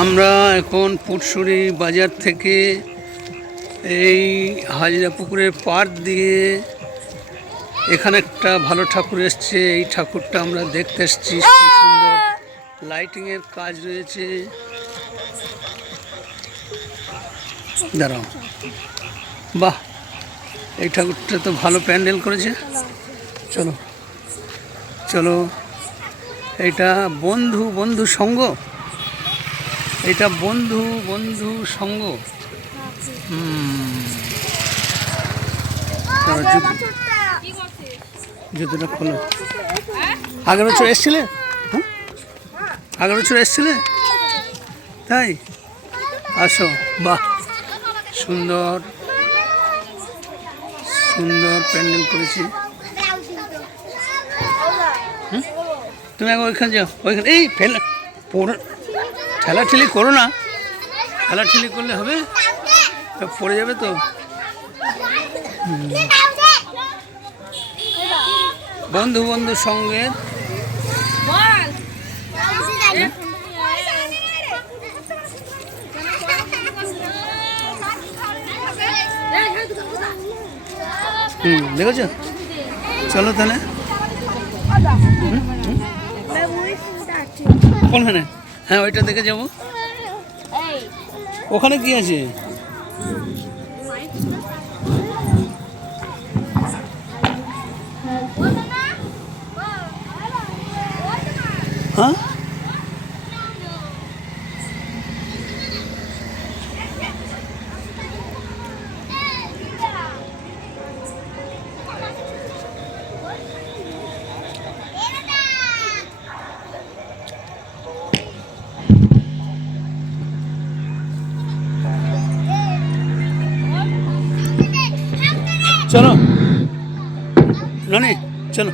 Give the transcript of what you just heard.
আমরা এখন পুটসুরি বাজার থেকে এই হাজিরা পুকুরের পাড় দিয়ে এখানে একটা ভালো ঠাকুর এসছে। এই ঠাকুরটা আমরা দেখতে এসেছি। কি সুন্দর লাইটিংয়ের কাজ রয়েছে। দাঁড়াও, বাহ, এই ঠাকুরটা তো ভালো প্যান্ডেল করেছে। চলো চলো, এটা বন্ধু বন্ধু সঙ্গ, এটা বন্ধু বন্ধু সঙ্গ। জুতোটা খোলো। আগের বছর এসছিলে? হ্যাঁ, আগের বছর এসছিলে? তাই আসো। বাহ, সুন্দর সুন্দর প্যান্ডেল করেছি। তুমি একবার ওইখানে যাও, ওইখানে। এই ঠেলাঠেলি করো না, ঠেলাঠেলি করলে হবে, পড়ে যাবে তো। বন্ধু বন্ধু সঙ্গে দেখেছো? চলো তাহলে। কোনখানে? হ্যাঁ, ওইটা দেখে যাবো। ওখানে কি আছে? হ্যাঁ, চলো ননি, চলো।